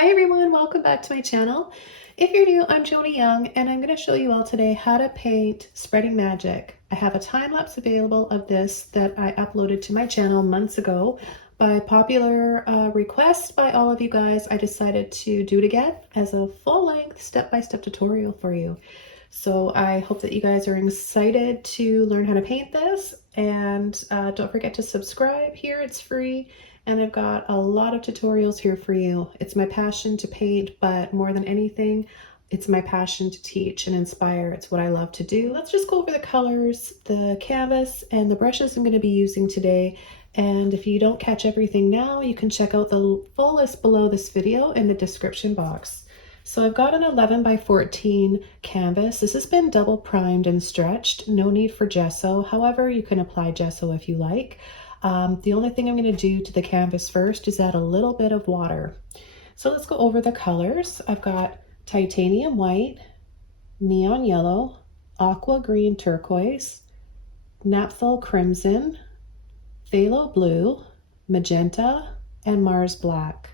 Hi everyone, welcome back to my channel. If you're new, I'm Joni Young and I'm going to show you all today how to paint Spreading Magic. I have a time lapse available of this that I uploaded to my channel months ago. By popular request by all of you guys, I decided to do it again as a full-length step-by-step tutorial for you. So I hope that you guys are excited to learn how to paint this, and don't forget to subscribe here, it's free. And I've got a lot of tutorials here for you. It's my passion to paint, but more than anything, it's my passion to teach and inspire. It's what I love to do. Let's just go over the colors, the canvas, and the brushes I'm going to be using today. And if you don't catch everything now, you can check out the full list below this video in the description box. So I've got an 11 by 14 canvas. This has been double primed and stretched. No need for gesso. However, you can apply gesso if you like. The only thing I'm going to do to the canvas first is add a little bit of water. So let's go over the colors. I've got titanium white, neon yellow, aqua green turquoise, naphthol crimson, phthalo blue, magenta, and Mars black.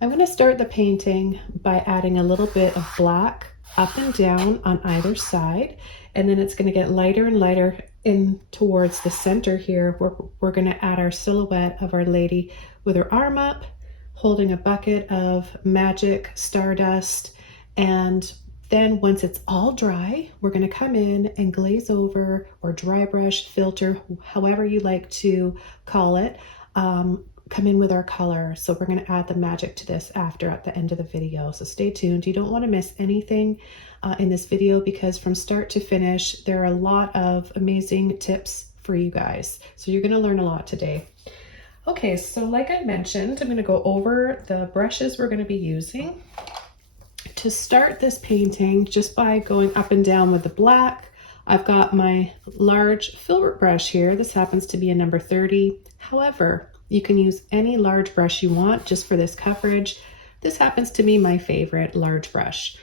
I'm going to start the painting by adding a little bit of black up and down on either side, and then it's going to get lighter and lighter in towards the center here, where we're going to add our silhouette of Our Lady with her arm up, holding a bucket of magic stardust. And then once it's all dry, we're going to come in and glaze over, or dry brush, filter, however you like to call it, come in with our color. So we're going to add the magic to this after, at the end of the video. So stay tuned. You don't want to miss anything in this video, because from start to finish, there are a lot of amazing tips for you guys. So you're going to learn a lot today. Okay, so like I mentioned, I'm going to go over the brushes we're going to be using to start this painting just by going up and down with the black. I've got my large Filbert brush here. This happens to be a number 30. However, you can use any large brush you want just for this coverage. This happens to be my favorite large brush.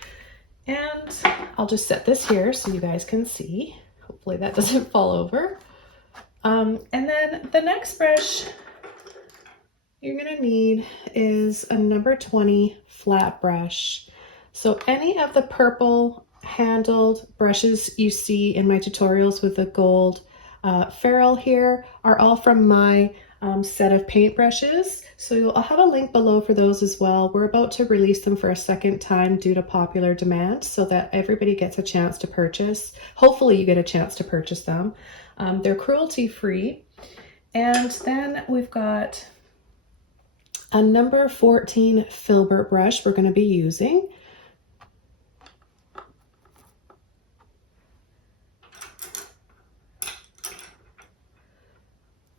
And I'll just set this here so you guys can see. Hopefully that doesn't fall over. And then the next brush you're gonna need is a number 20 flat brush. So any of the purple handled brushes you see in my tutorials with the gold ferrule here are all from my set of paintbrushes. So I'll have a link below for those as well. We're about to release them for a second time due to popular demand, so that everybody gets a chance to purchase. Hopefully you get a chance to purchase them. They're cruelty free. And then we've got a number 14 Filbert brush we're going to be using.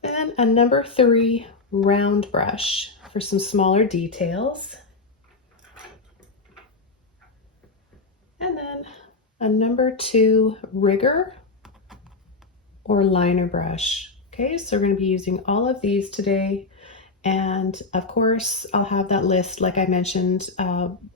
Then a number 3 round brush for some smaller details. And then a number 2 rigger or liner brush. Okay, so we're going to be using all of these today. And of course, I'll have that list, like I mentioned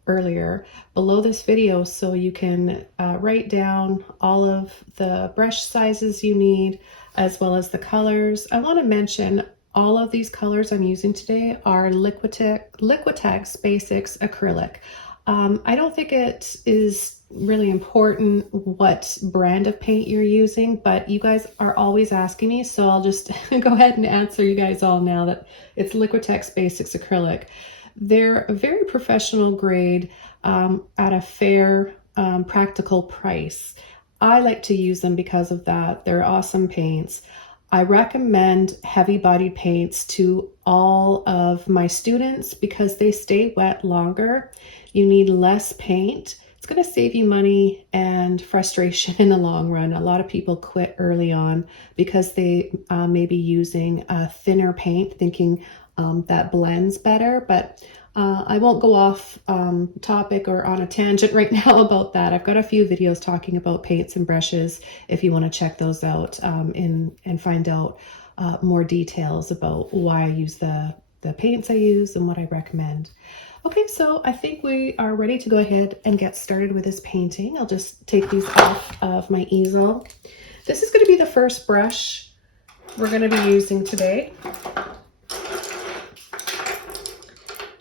earlier, below this video, so you can write down all of the brush sizes you need, as well as the colors. I want to mention all of these colors I'm using today are Liquitex Basics Acrylic. I don't think it is really important what brand of paint you're using, but you guys are always asking me, so I'll just go ahead and answer you guys all now that it's Liquitex Basics Acrylic. They're a very professional grade at a fair, practical price. I like to use them because of that. They're awesome paints. I recommend heavy-bodied paints to all of my students because they stay wet longer. You need less paint. It's going to save you money and frustration in the long run. A lot of people quit early on because they may be using a thinner paint, thinking that blends better, but I won't go off topic or on a tangent right now about that. I've got a few videos talking about paints and brushes if you want to check those out and find out more details about why I use the paints I use and what I recommend. Okay, so I think we are ready to go ahead and get started with this painting. I'll just take these off of my easel. This is going to be the first brush we're going to be using today.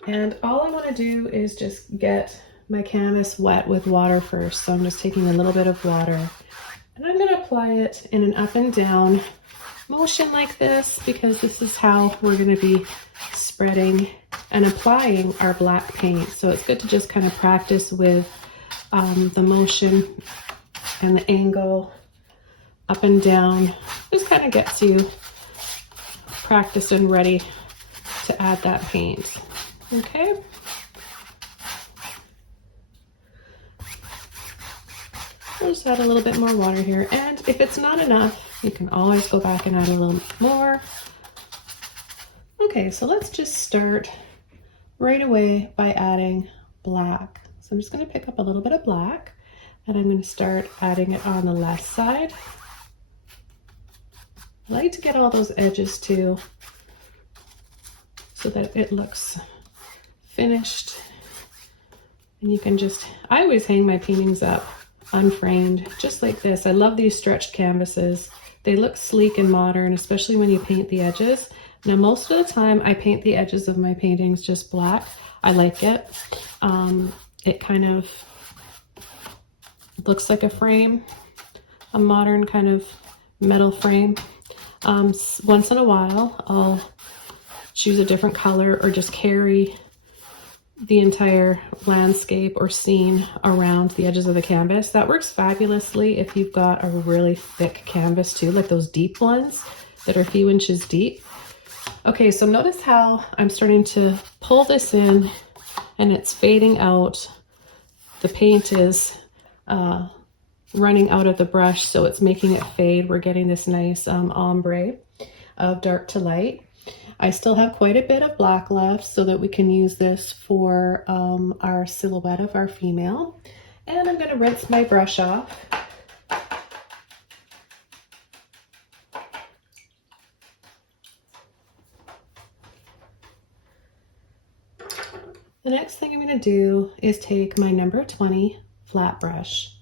And all I want to do is just get my canvas wet with water first. So I'm just taking a little bit of water and I'm going to apply it in an up and down motion like this, because this is how we're going to be spreading and applying our black paint. So it's good to just kind of practice with the motion and the angle up and down. Just kind of gets you practiced and ready to add that paint. Okay. I'll just add a little bit more water here, and if it's not enough, you can always go back and add a little more. Okay, so let's just start right away by adding black. So I'm just going to pick up a little bit of black and I'm going to start adding it on the left side. I like to get all those edges too, so that it looks finished. And you can just, I always hang my paintings up unframed, just like this. I love these stretched canvases. They look sleek and modern, especially when you paint the edges. Now, most of the time I paint the edges of my paintings just black. I like it. It kind of looks like a frame, a modern kind of metal frame. Once in a while, I'll choose a different color or just carry the entire landscape or scene around the edges of the canvas. That works fabulously if you've got a really thick canvas too, like those deep ones that are a few inches deep. Okay, so notice how I'm starting to pull this in and it's fading out. The paint is running out of the brush, so it's making it fade. We're getting this nice ombre of dark to light. I still have quite a bit of black left so that we can use this for our silhouette of our female. And I'm going to rinse my brush off. The next thing I'm going to do is take my number 20 flat brush.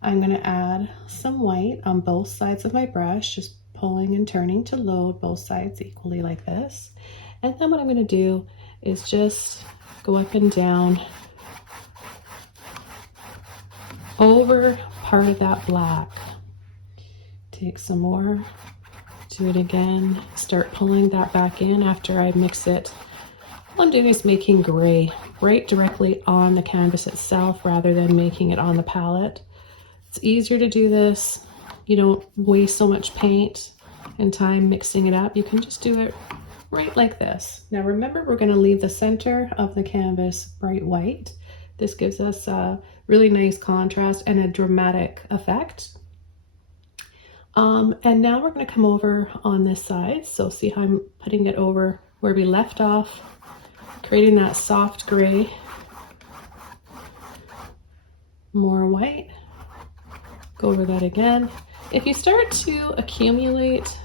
I'm going to add some white on both sides of my brush, just pulling and turning to load both sides equally like this. And then what I'm going to do is just go up and down over part of that black. Take some more, do it again, start pulling that back in after I mix it. All I'm doing is making gray right directly on the canvas itself rather than making it on the palette. It's easier to do this. You don't waste so much paint and time mixing it up. You can just do it right like this. Now remember, we're going to leave the center of the canvas bright white. This gives us a really nice contrast and a dramatic effect. And now we're going to come over on this side. So see how I'm putting it over where we left off, creating that soft gray. More white. Go over that again. If you start to accumulate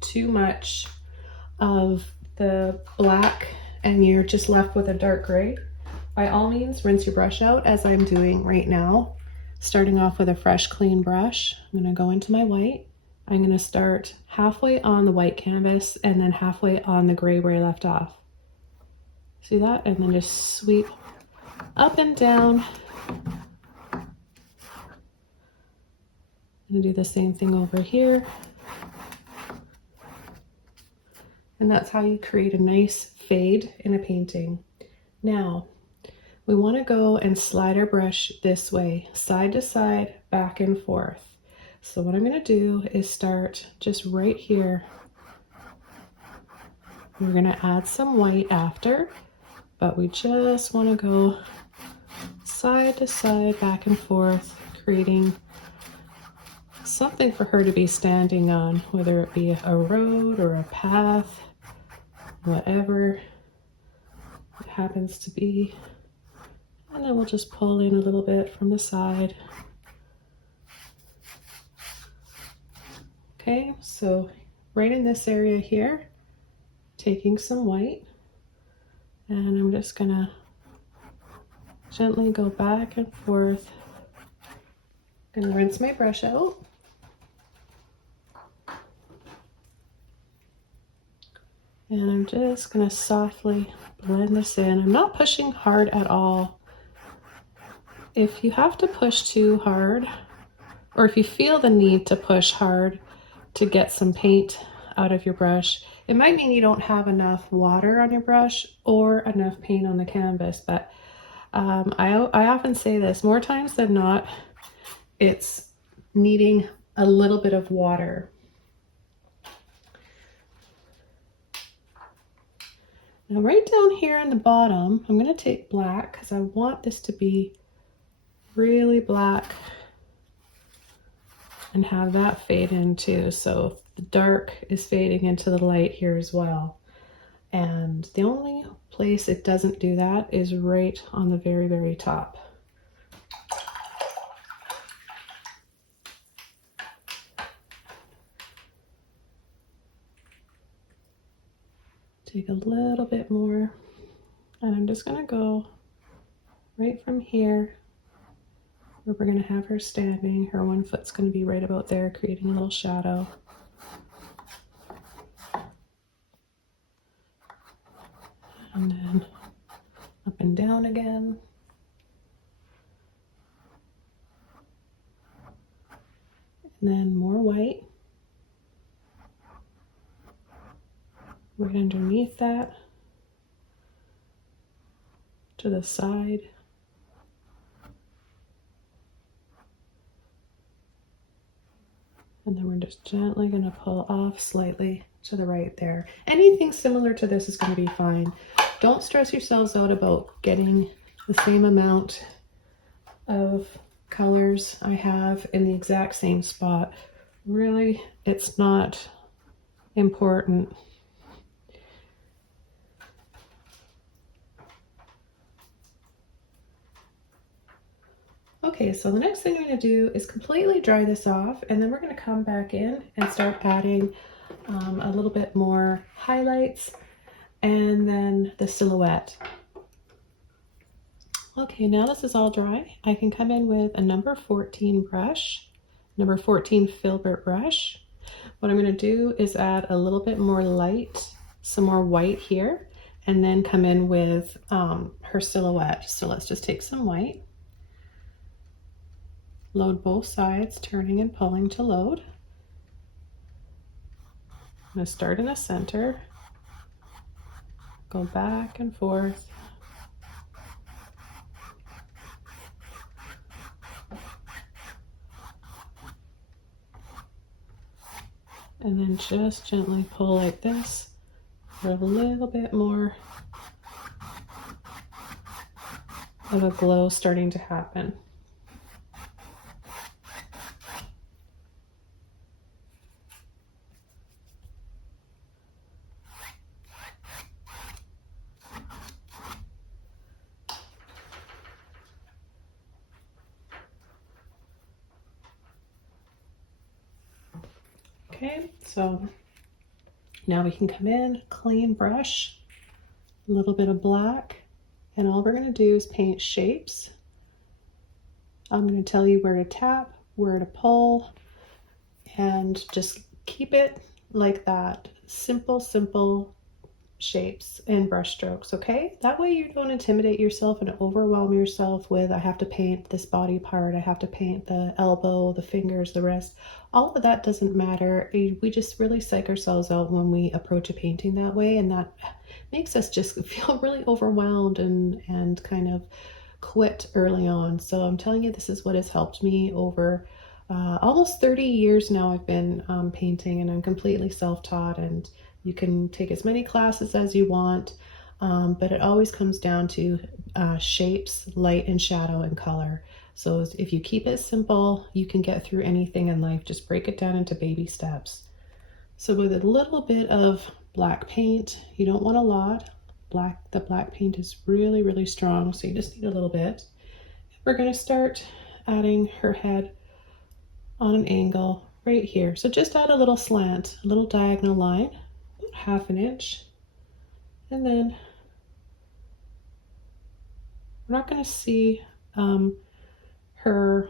too much of the black and you're just left with a dark gray, by all means rinse your brush out, as I'm doing right now. Starting off with a fresh clean brush, I'm going to go into my white. I'm going to start halfway on the white canvas and then halfway on the gray where I left off. See that? And then just sweep up and down. I'm going to do the same thing over here. And that's how you create a nice fade in a painting. Now, we want to go and slide our brush this way, side to side, back and forth. So what I'm going to do is start just right here. We're going to add some white after, but we just want to go side to side, back and forth, creating something for her to be standing on, whether it be a road or a path, whatever it happens to be. And then we'll just pull in a little bit from the side. Okay, so right in this area here, taking some white, and I'm just gonna gently go back and forth. I'm gonna rinse my brush out. And I'm just gonna softly blend this in. I'm not pushing hard at all. If you have to push too hard, or if you feel the need to push hard to get some paint out of your brush, it might mean you don't have enough water on your brush or enough paint on the canvas. But I often say this, more times than not, it's needing a little bit of water. Now right down here in the bottom, I'm going to take black because I want this to be really black and have that fade in too. So the dark is fading into the light here as well. And the only place it doesn't do that is right on the very, very top. Take a little bit more, and I'm just gonna go right from here where we're gonna have her standing. Her one foot's gonna be right about there, creating a little shadow. And then up and down again. And then more white. Right underneath that. To the side. And then we're just gently going to pull off slightly to the right there. Anything similar to this is going to be fine. Don't stress yourselves out about getting the same amount of colors I have in the exact same spot. Really, it's not important. Okay, so the next thing I'm going to do is completely dry this off, and then we're going to come back in and start adding a little bit more highlights and then the silhouette. Okay, now this is all dry. I can come in with a number 14 brush, number 14 Filbert brush. What I'm going to do is add a little bit more light, some more white here, and then come in with her silhouette. So let's just take some white. Load both sides, turning and pulling to load. I'm going to start in the center, go back and forth. And then just gently pull like this for a little bit more of a glow starting to happen. Okay, so now we can come in, clean brush, a little bit of black, and all we're going to do is paint shapes. I'm going to tell you where to tap, where to pull, and just keep it like that. Simple, simple shapes and brush strokes, okay? That way you don't intimidate yourself and overwhelm yourself with, I have to paint this body part, I have to paint the elbow, the fingers, the wrist. All of that doesn't matter. We just really psych ourselves out when we approach a painting that way, and that makes us just feel really overwhelmed and kind of quit early on. So I'm telling you, this is what has helped me over almost 30 years now. I've been painting, and I'm completely self-taught, and you can take as many classes as you want, but it always comes down to shapes, light and shadow, and color. So if you keep it simple, you can get through anything in life. Just break it down into baby steps. So with a little bit of black paint, you don't want a lot. The black paint is really, really strong, so you just need a little bit. We're going to start adding her head on an angle right here. So just add a little slant, a little diagonal line, about ½ inch. And then we're not going to see her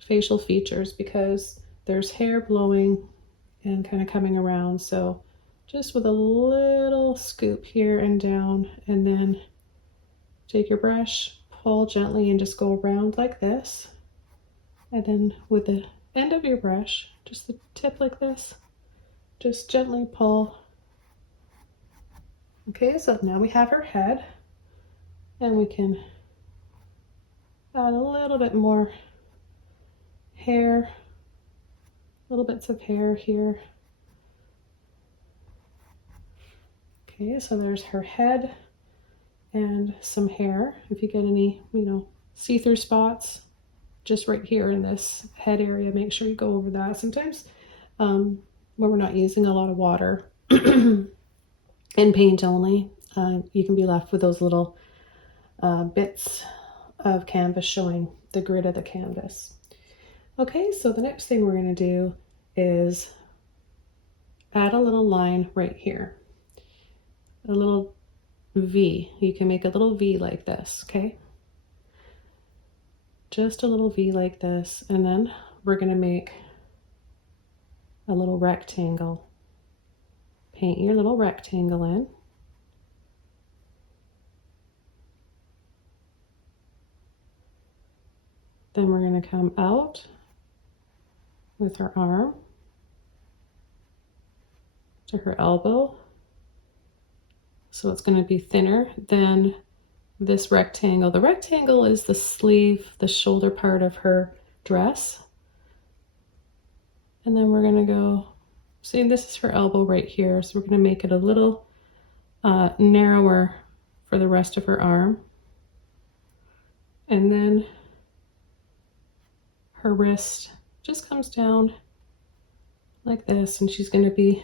facial features because there's hair blowing and kind of coming around. So just with a little scoop here and down, and then take your brush, pull gently and just go around like this. And then with the end of your brush, just the tip like this, just gently pull. Okay, so now we have her head, and we can add a little bit more hair, little bits of hair here. Okay, so there's her head and some hair. If you get any, see-through spots, just right here in this head area, make sure you go over that. Sometimes when we're not using a lot of water and paint only, you can be left with those little bits of canvas showing the grid of the canvas. Okay, so the next thing we're going to do is add a little line right here, a little V. You can make a little V like this, okay? Just a little V like this, and then we're going to make a little rectangle. Paint your little rectangle in. Then we're going to come out with her arm to her elbow. So it's going to be thinner than this rectangle. The rectangle is the sleeve, the shoulder part of her dress. And then we're going to go, see, this is her elbow right here. So we're going to make it a little narrower for the rest of her arm. And then her wrist just comes down like this, and she's going to be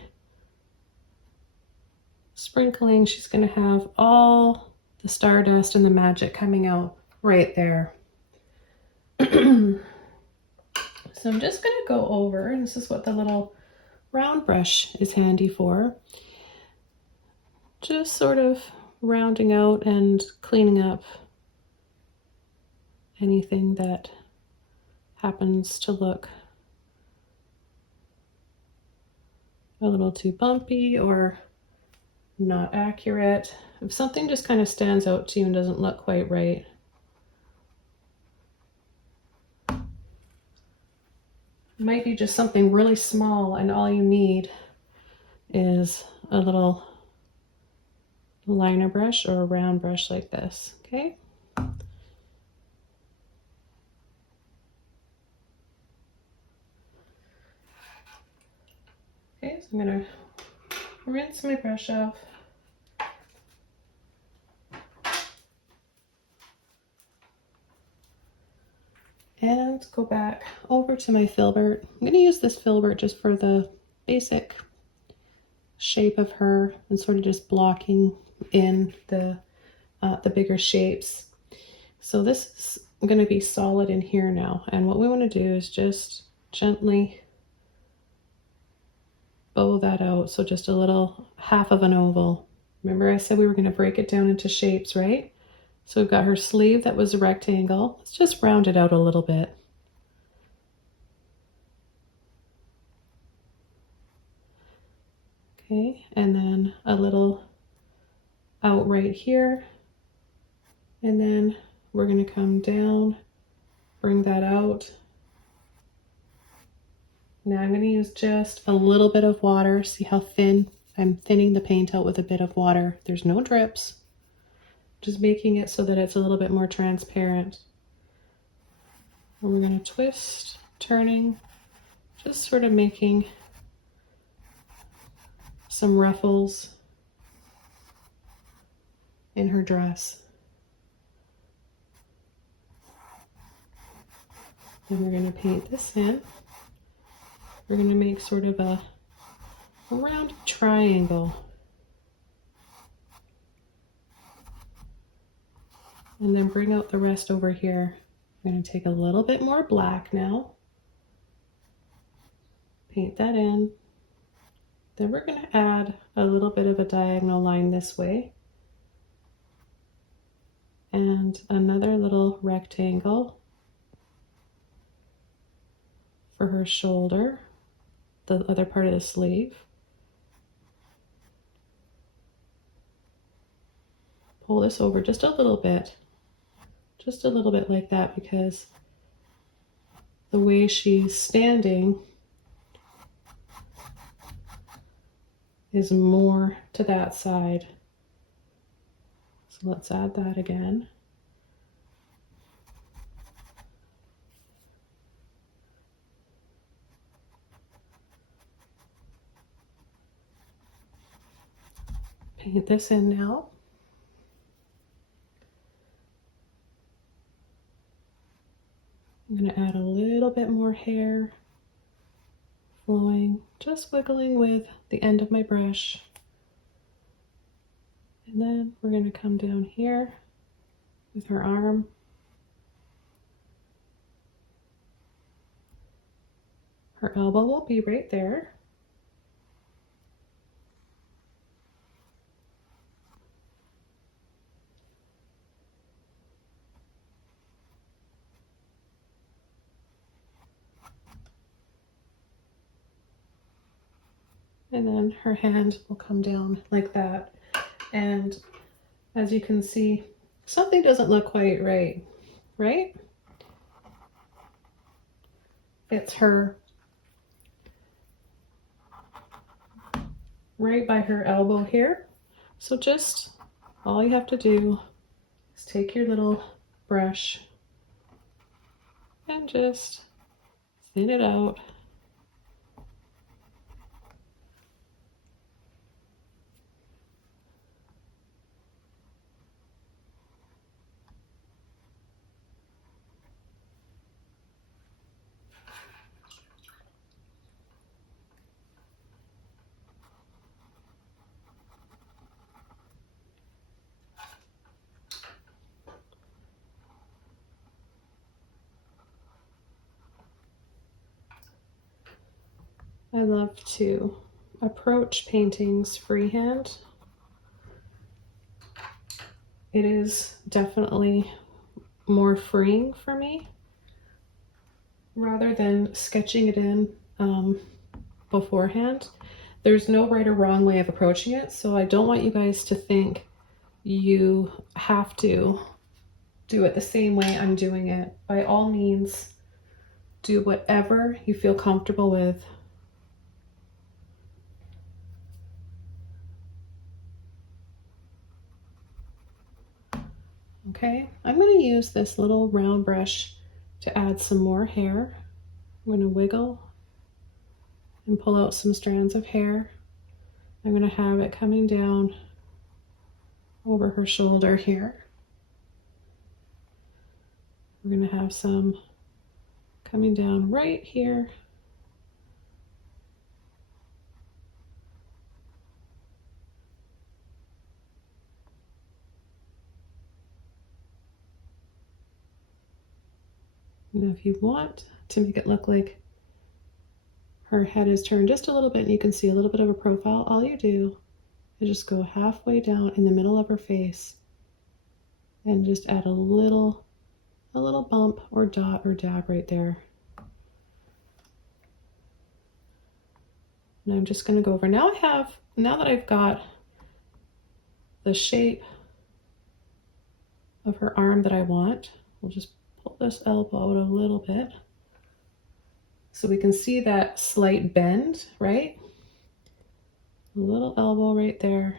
sprinkling. She's going to have all the stardust and the magic coming out right there. So I'm just going to go over, and this is what the little round brush is handy for. Just sort of rounding out and cleaning up anything that happens to look a little too bumpy or not accurate. If something just kind of stands out to you and doesn't look quite right, it might be just something really small, and all you need is a little liner brush or a round brush like this, okay? Okay, so I'm gonna rinse my brush off. And go back over to my Filbert. I'm going to use this Filbert just for the basic shape of her and sort of just blocking in the bigger shapes. So this is going to be solid in here now. And what we want to do is just gently bow that out. So just a little half of an oval. Remember I said we were going to break it down into shapes, right? So we've got her sleeve that was a rectangle. Let's just round it out a little bit. Okay, and then a little out right here. And then we're going to come down, bring that out. Now I'm going to use just a little bit of water. See how thin? I'm thinning the paint out with a bit of water. There's no drips. Just making it so that it's a little bit more transparent. And we're going to twist, turning, just sort of making some ruffles in her dress. Then we're going to paint this in. We're going to make sort of a round triangle. And then bring out the rest over here. I'm going to take a little bit more black now. Paint that in. Then we're going to add a little bit of a diagonal line this way. And another little rectangle for her shoulder, the other part of the sleeve. pull this over just a little bit like that, because the way she's standing is more to that side. So let's add that again. Paint this in now. I'm going to add a little bit more hair flowing, just wiggling with the end of my brush. And then we're going to come down here with her arm. Her elbow will be right there. And then her hand will come down like that. And as you can see, something doesn't look quite right, right? It's her right by her elbow here. So just all you have to do is take your little brush and just thin it out. I love to approach paintings freehand. It is definitely more freeing for me rather than sketching it in beforehand. There's no right or wrong way of approaching it, so I don't want you guys to think you have to do it the same way I'm doing it. By all means, do whatever you feel comfortable with. Okay, I'm going to use this little round brush to add some more hair. I'm going to wiggle and pull out some strands of hair. I'm going to have it coming down over her shoulder here. We're going to have some coming down right here. Now, if you want to make it look like her head is turned just a little bit and you can see a little bit of a profile, all you do is just go halfway down in the middle of her face and just add a little bump or dot or dab right there. And I'm just going to go over. Now that I've got the shape of her arm that I want, we'll just pull this elbow out a little bit so we can see that slight bend, right? A little elbow right there,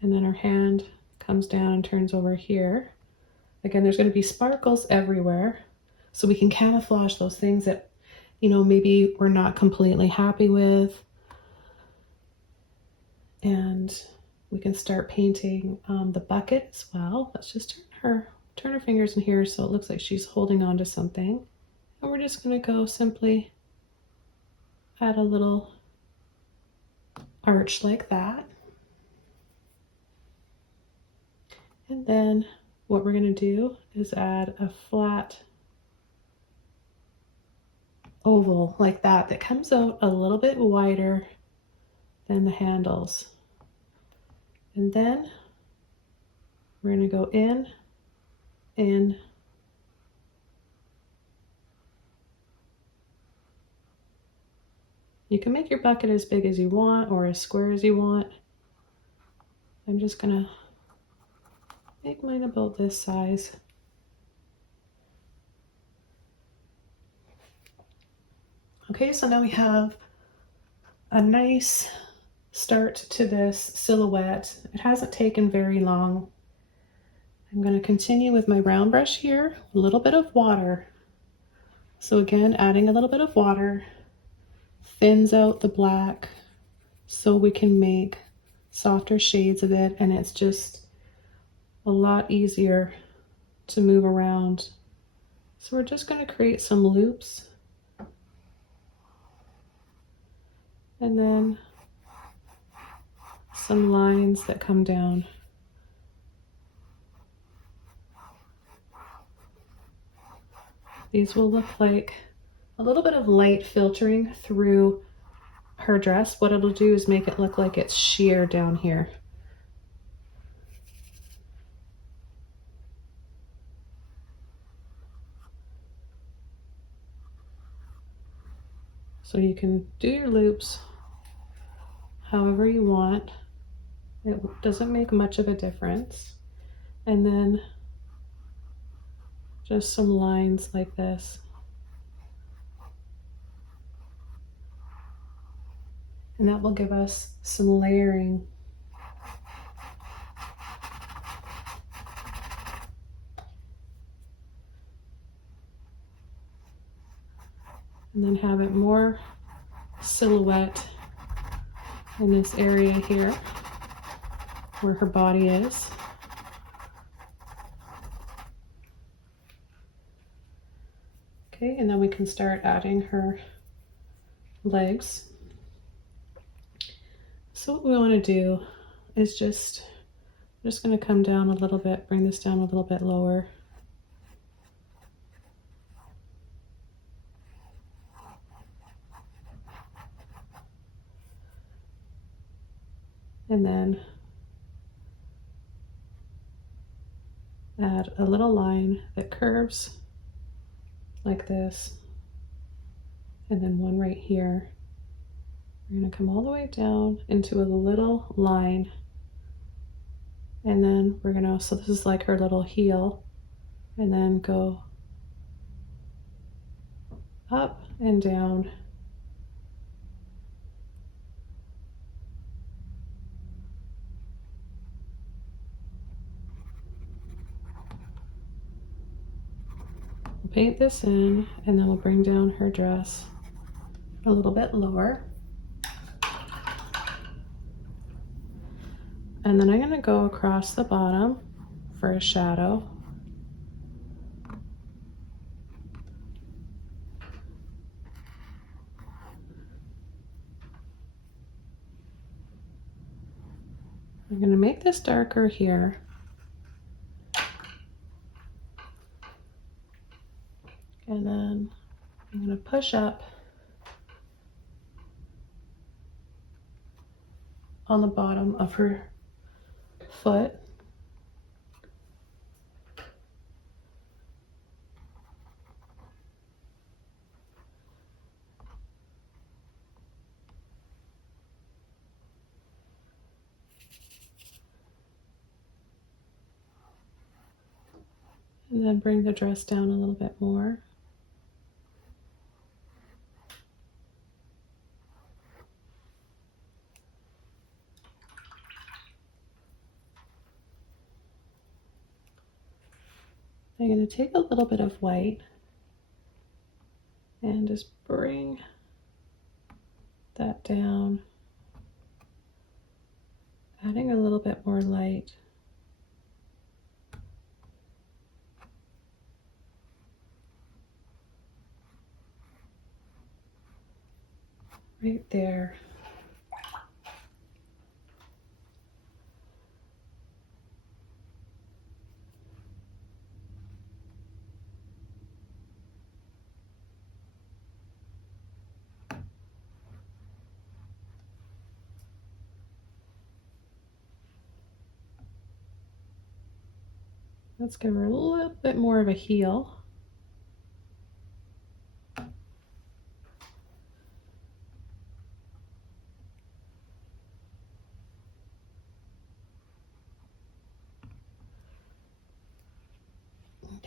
and then her hand comes down and turns over here. Again, there's going to be sparkles everywhere, so we can camouflage those things that, you know, maybe we're not completely happy with. And we can start painting the bucket as well. Let's just turn her fingers in here so it looks like she's holding on to something. And we're just going to go simply add a little arch like that. And then what we're going to do is add a flat oval like that comes out a little bit wider than the handles. And then we're going to go in. You can make your bucket as big as you want or as square as you want. I'm just going to make mine about this size. Okay, so now we have a nice start to this silhouette. It hasn't taken very long. I'm going to continue with my round brush here, a little bit of water. So again, adding a little bit of water thins out the black so we can make softer shades of it, and it's just a lot easier to move around. So we're just going to create some loops and then some lines that come down. These will look like a little bit of light filtering through her dress. What it'll do is make it look like it's sheer down here. So you can do your loops however you want. It doesn't make much of a difference. And then just some lines like this. And that will give us some layering. And then have it more silhouette in this area here where her body is. Okay, and then we can start adding her legs. So what we want to do is just going to come down a little bit, bring this down a little bit lower. And then add a little line that curves like this, and then one right here. We're going to come all the way down into a little line, and then we're going to, so this is like her little heel, and then go up and down. We'll paint this in, and then we'll bring down her dress a little bit lower. And then I'm going to go across the bottom for a shadow. I'm going to make this darker here. And then I'm going to push up on the bottom of her foot. And then bring the dress down a little bit more. I'm going to take a little bit of white and just bring that down, adding a little bit more light. Right there. Let's give her a little bit more of a heel.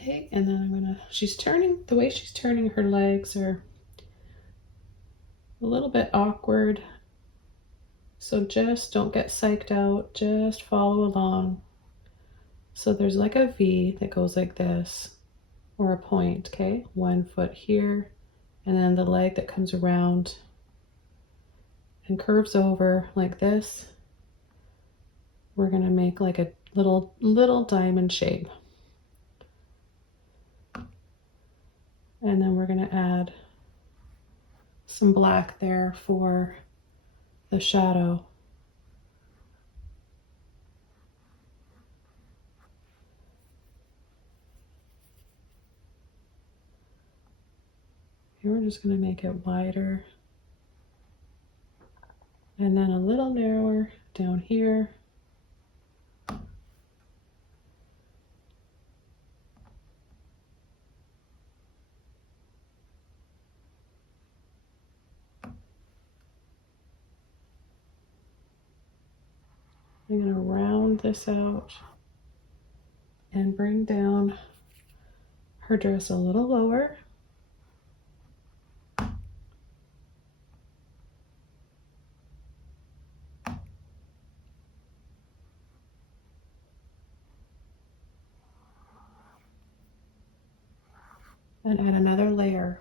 Okay, and then she's turning, the way she's turning her legs are a little bit awkward. So just don't get psyched out, just follow along. So there's like a V that goes like this, or a point, okay? 1 foot here, and then the leg that comes around and curves over like this. We're gonna make like a little diamond shape. And then we're gonna add some black there for the shadow. Here we're just gonna make it wider. And then a little narrower down here. I'm going to round this out and bring down her dress a little lower. And add another layer.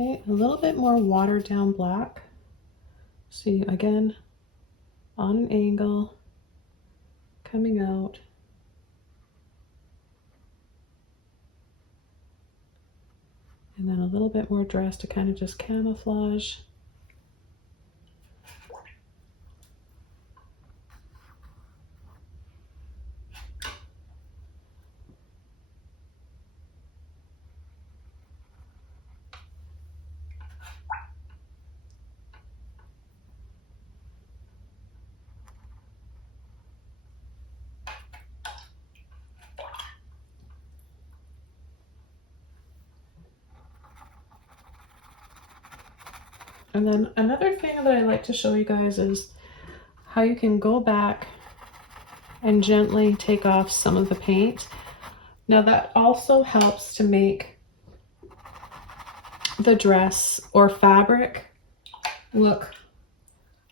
Okay, a little bit more watered down black. See, again, on an angle, coming out. And then a little bit more dress to kind of just camouflage. And then another thing that I like to show you guys is how you can go back and gently take off some of the paint. Now that also helps to make the dress or fabric look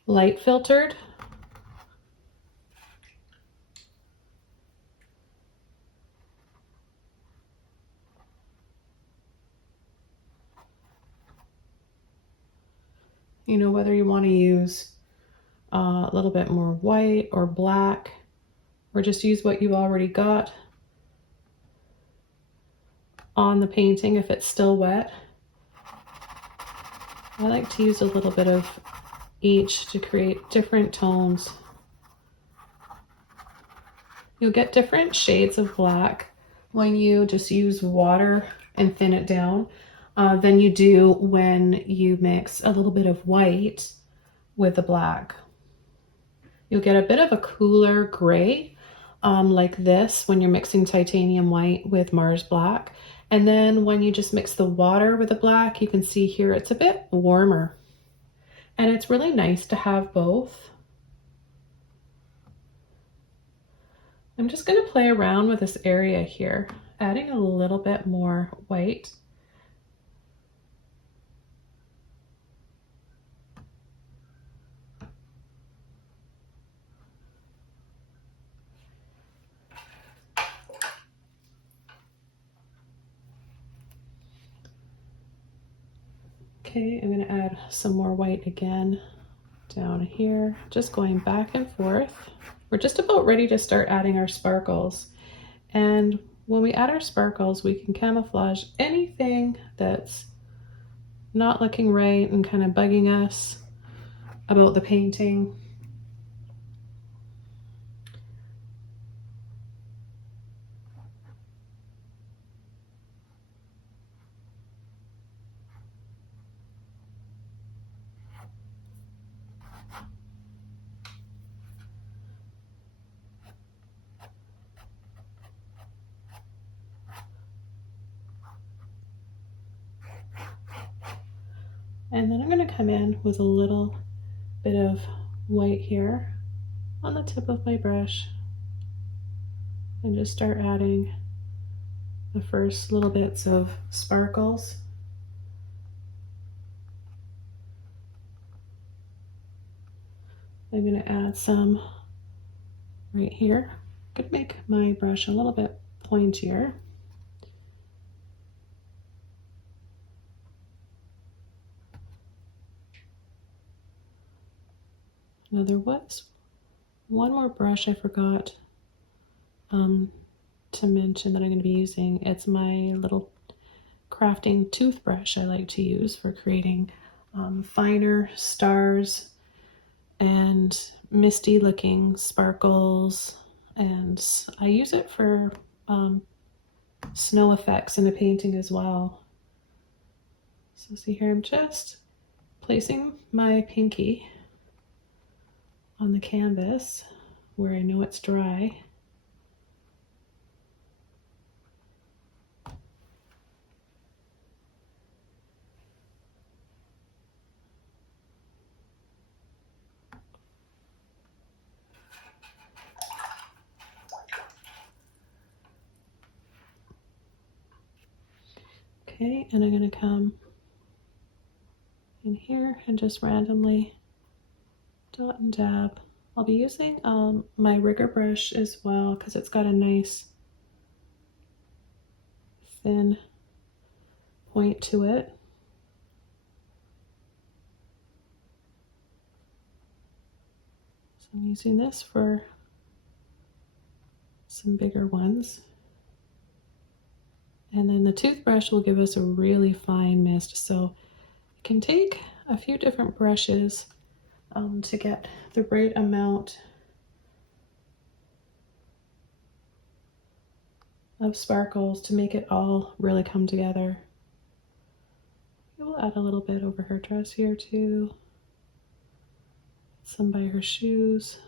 light filtered. You know, whether you want to use a little bit more white or black, or just use what you've already got on the painting if it's still wet. I like to use a little bit of each to create different tones. You'll get different shades of black when you just use water and thin it down than you do when you mix a little bit of white with the black. You'll get a bit of a cooler gray, like this when you're mixing titanium white with Mars black. And then when you just mix the water with the black, you can see here it's a bit warmer. And it's really nice to have both. I'm just going to play around with this area here, adding a little bit more white. Okay, I'm going to add some more white again down here, just going back and forth. We're just about ready to start adding our sparkles. And when we add our sparkles, we can camouflage anything that's not looking right and kind of bugging us about the painting. And then I'm going to come in with a little bit of white here on the tip of my brush and just start adding the first little bits of sparkles. I'm going to add some right here. Could make my brush a little bit pointier. Now there was one more brush I forgot to mention that I'm going to be using. It's my little crafting toothbrush I like to use for creating finer stars and misty looking sparkles, and I use it for snow effects in a painting as well. So see here, I'm just placing my pinky on the canvas where I know it's dry. Okay, and I'm going to come in here and just randomly dot and dab. I'll be using my rigger brush as well because it's got a nice thin point to it. So I'm using this for some bigger ones. And then the toothbrush will give us a really fine mist. So it can take a few different brushes to get the right amount of sparkles to make it all really come together. We'll add a little bit over her dress here too. Some by her shoes.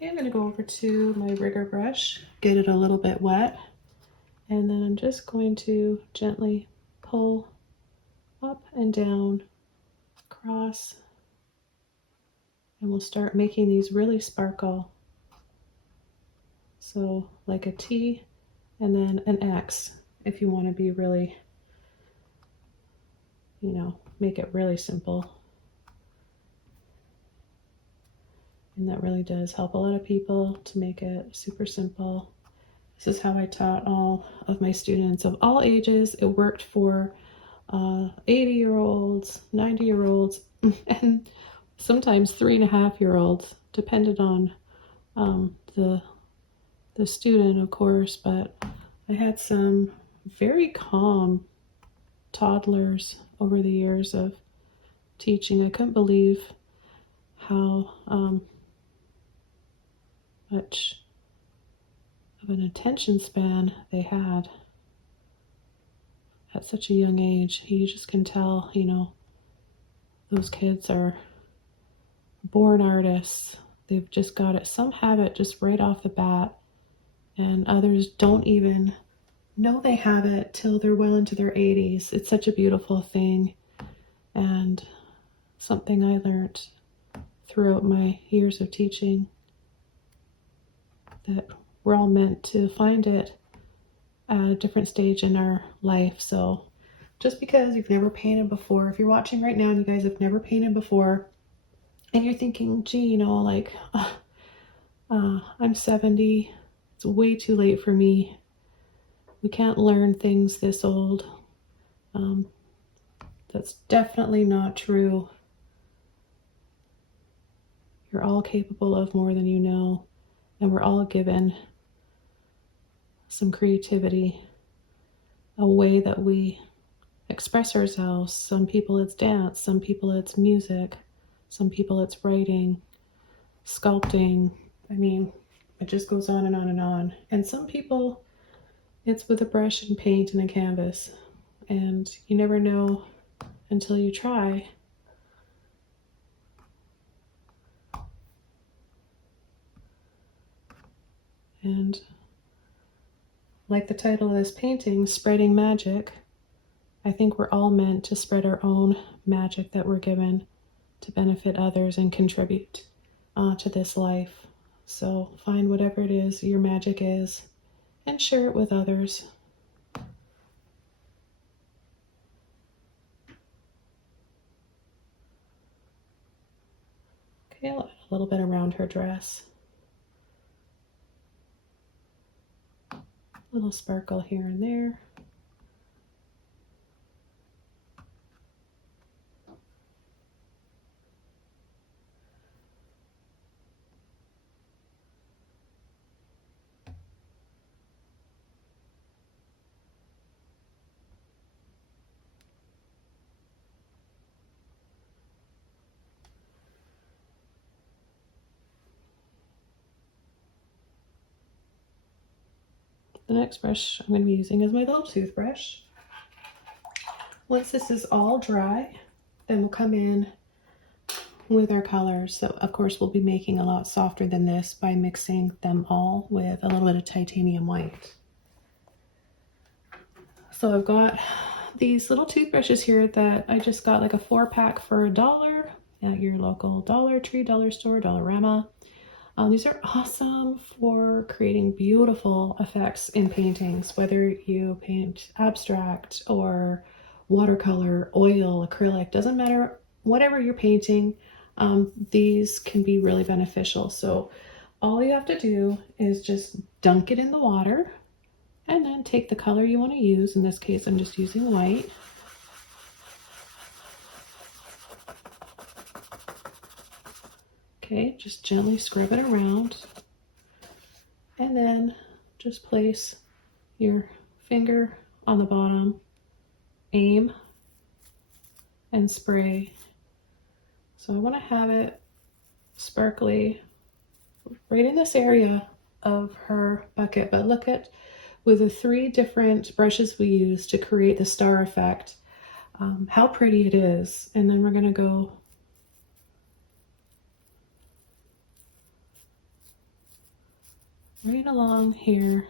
Okay, I'm going to go over to my rigger brush, get it a little bit wet, and then I'm just going to gently pull up and down, across, and we'll start making these really sparkle. So like a T and then an X if you want to be really, you know, make it really simple. And that really does help a lot of people to make it super simple. This is how I taught all of my students of all ages. It worked for 80-year-olds, 90-year-olds, and sometimes 3.5-year-olds, depended on the student, of course. But I had some very calm toddlers over the years of teaching. I couldn't believe how much of an attention span they had at such a young age. You just can tell, you know, those kids are born artists. They've just got it, some have it just right off the bat, and others don't even know they have it till they're well into their 80s. It's such a beautiful thing, and something I learned throughout my years of teaching, that we're all meant to find it at a different stage in our life. So just because you've never painted before, if you're watching right now and you guys have never painted before, and you're thinking, gee, you know, like, I'm 70, it's way too late for me. We can't learn things this old. That's definitely not true. You're all capable of more than you know, and we're all given some creativity, a way that we express ourselves. Some people it's dance, some people it's music, some people it's writing, sculpting. I mean, it just goes on and on and on. And some people it's with a brush and paint and a canvas, and you never know until you try. And like the title of this painting, Spreading Magic, I think we're all meant to spread our own magic that we're given to benefit others and contribute to this life. So find whatever it is your magic is and share it with others. Okay, a little bit around her dress. A little sparkle here and there. The next brush I'm going to be using is my little toothbrush. Once this is all dry, then we'll come in with our colors. So of course we'll be making a lot softer than this by mixing them all with a little bit of titanium white. So I've got these little toothbrushes here that I just got like a 4-pack for $1 at your local Dollar Tree, dollar store, Dollarama. These are awesome for creating beautiful effects in paintings, whether you paint abstract or watercolor, oil, acrylic, doesn't matter, whatever you're painting, these can be really beneficial. So all you have to do is just dunk it in the water and then take the color you want to use. In this case, I'm just using white. Okay, just gently scrub it around, and then just place your finger on the bottom, aim, and spray. So I want to have it sparkly right in this area of her bucket, but look at, with the 3 different brushes we use to create the star effect, how pretty it is. And then we're going to go right along here.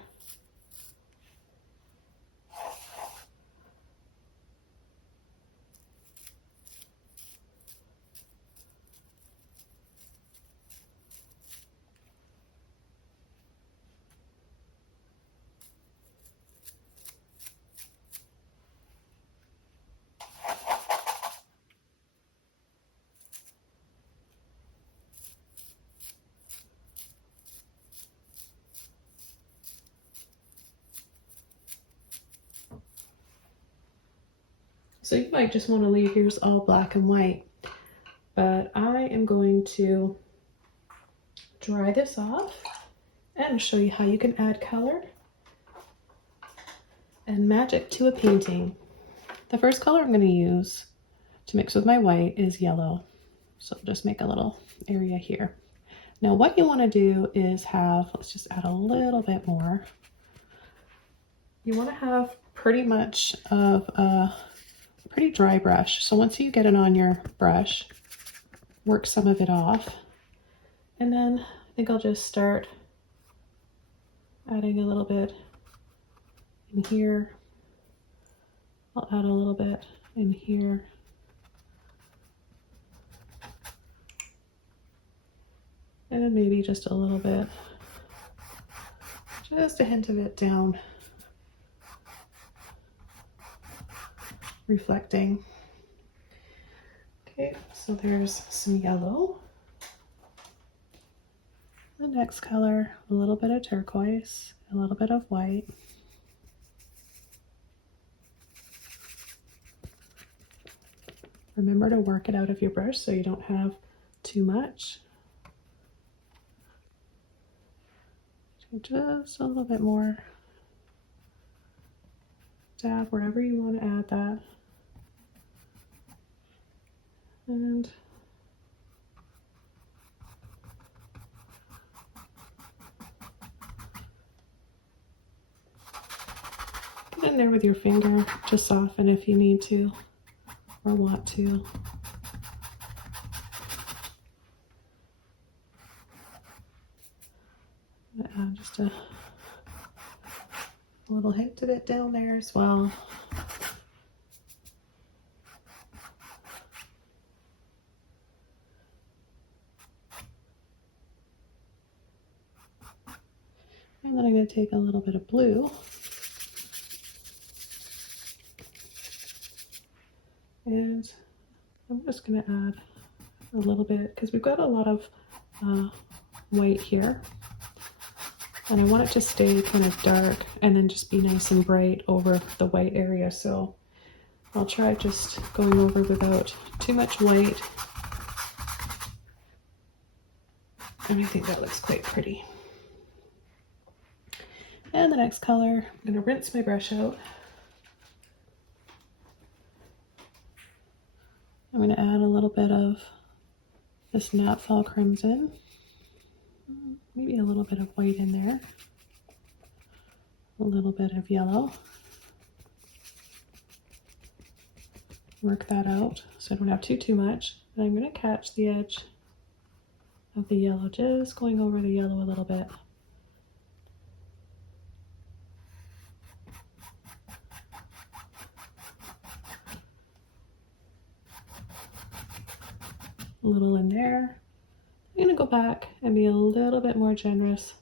So you might just want to leave yours all black and white, but I am going to dry this off and show you how you can add color and magic to a painting. The first color I'm going to use to mix with my white is yellow. So just make a little area here. Now what you want to do is have, let's just add a little bit more. You want to have pretty much of a pretty dry brush. So once you get it on your brush, work some of it off. And then I think I'll just start adding a little bit in here. I'll add a little bit in here. And then maybe just a little bit, just a hint of it down, reflecting. Okay, so there's some yellow. The next color, a little bit of turquoise, a little bit of white. Remember to work it out of your brush so you don't have too much. Just a little bit more. Dab wherever you want to add that. And get in there with your finger to soften if you need to or want to. Add just a little hint of it down there as well. And then I'm going to take a little bit of blue and I'm just going to add a little bit because we've got a lot of white here. And I want it to stay kind of dark and then just be nice and bright over the white area. So I'll try just going over without too much white. And I think that looks quite pretty. And the next color, I'm going to rinse my brush out. I'm going to add a little bit of this Phthalo crimson. Maybe a little bit of white in there, a little bit of yellow. Work that out so I don't have too much. And I'm going to catch the edge of the yellow, just going over the yellow a little bit. A little in there. I'm going to go back and be a little bit more generous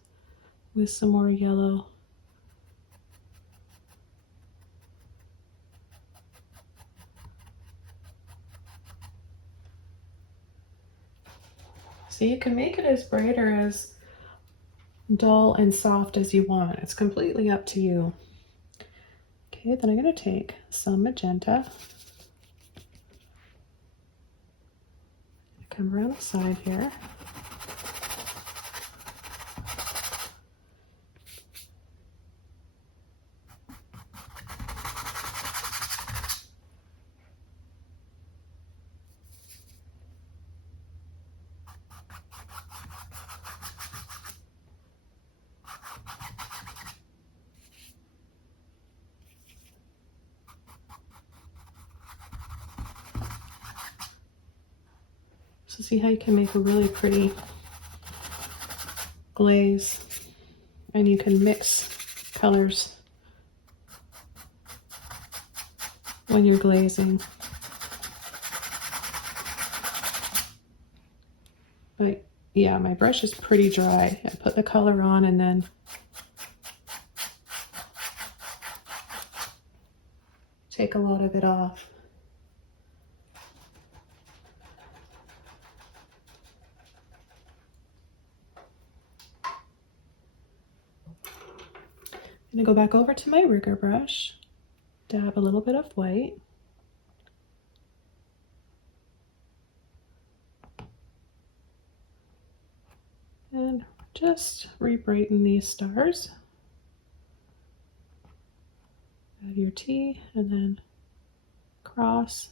with some more yellow. So you can make it as bright or as dull and soft as you want. It's completely up to you. Okay, then I'm going to take some magenta. Come around the side here. So see how you can make a really pretty glaze, and you can mix colors when you're glazing. But yeah, my brush is pretty dry. I put the color on and then take a lot of it off. I'm going to go back over to my rigger brush, dab a little bit of white. And just re-brighten these stars. Add your T and then cross.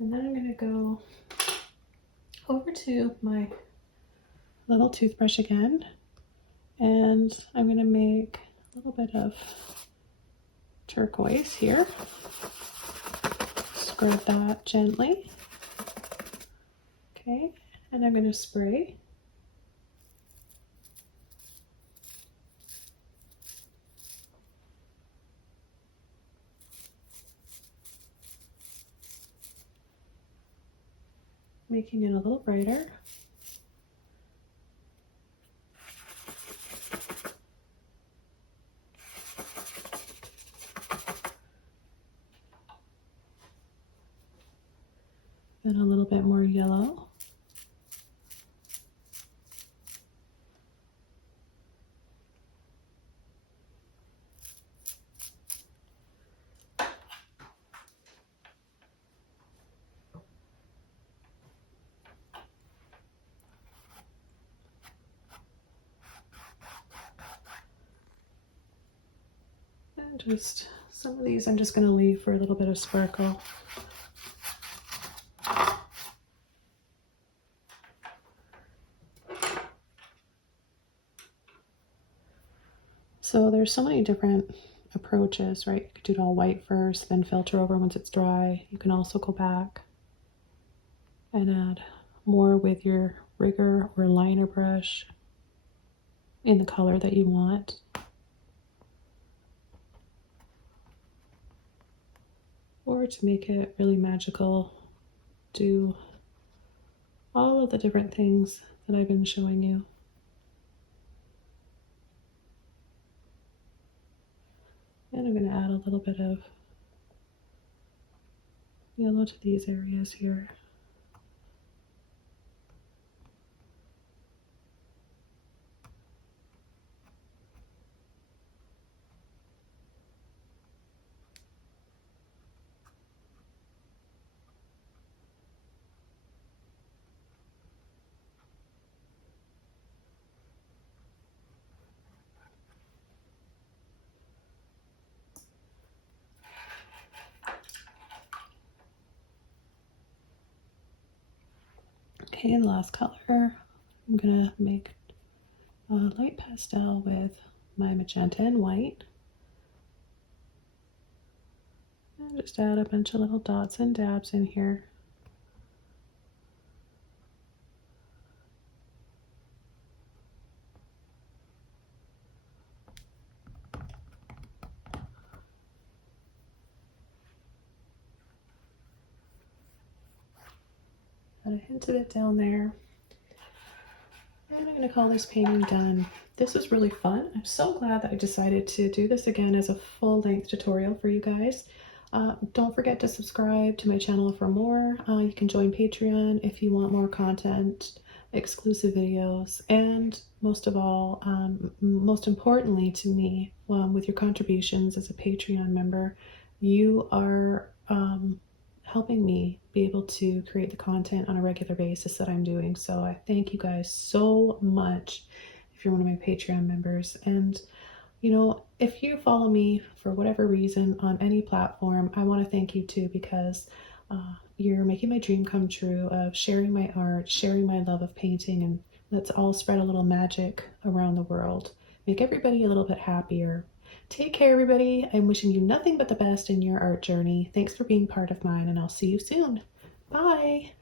And then I'm going to go over to my little toothbrush again, and I'm going to make a little bit of turquoise here. Spread that gently. Okay, and I'm going to spray. Making it a little brighter. And a little bit more yellow. And just some of these I'm just going to leave for a little bit of sparkle. So there's so many different approaches, right? You could do it all white first, then filter over once it's dry. You can also go back and add more with your rigger or liner brush in the color that you want. Or to make it really magical, do all of the different things that I've been showing you. And I'm going to add a little bit of yellow to these areas here. Okay, the last color, I'm gonna make a light pastel with my magenta and white. And just add a bunch of little dots and dabs in here. Add a hint of it down there. And I'm going to call this painting done. This was really fun. I'm so glad that I decided to do this again as a full-length tutorial for you guys. Don't forget to subscribe to my channel for more. You can join Patreon if you want more content, exclusive videos, and most of all, most importantly to me, with your contributions as a Patreon member, you are helping me be able to create the content on a regular basis that I'm doing. So I thank you guys so much if you're one of my Patreon members. And you know, if you follow me for whatever reason on any platform, I want to thank you too, because you're making my dream come true of sharing my art, sharing my love of painting, and let's all spread a little magic around the world. Make everybody a little bit happier. Take care, everybody. I'm wishing you nothing but the best in your art journey. Thanks for being part of mine, and I'll see you soon. Bye.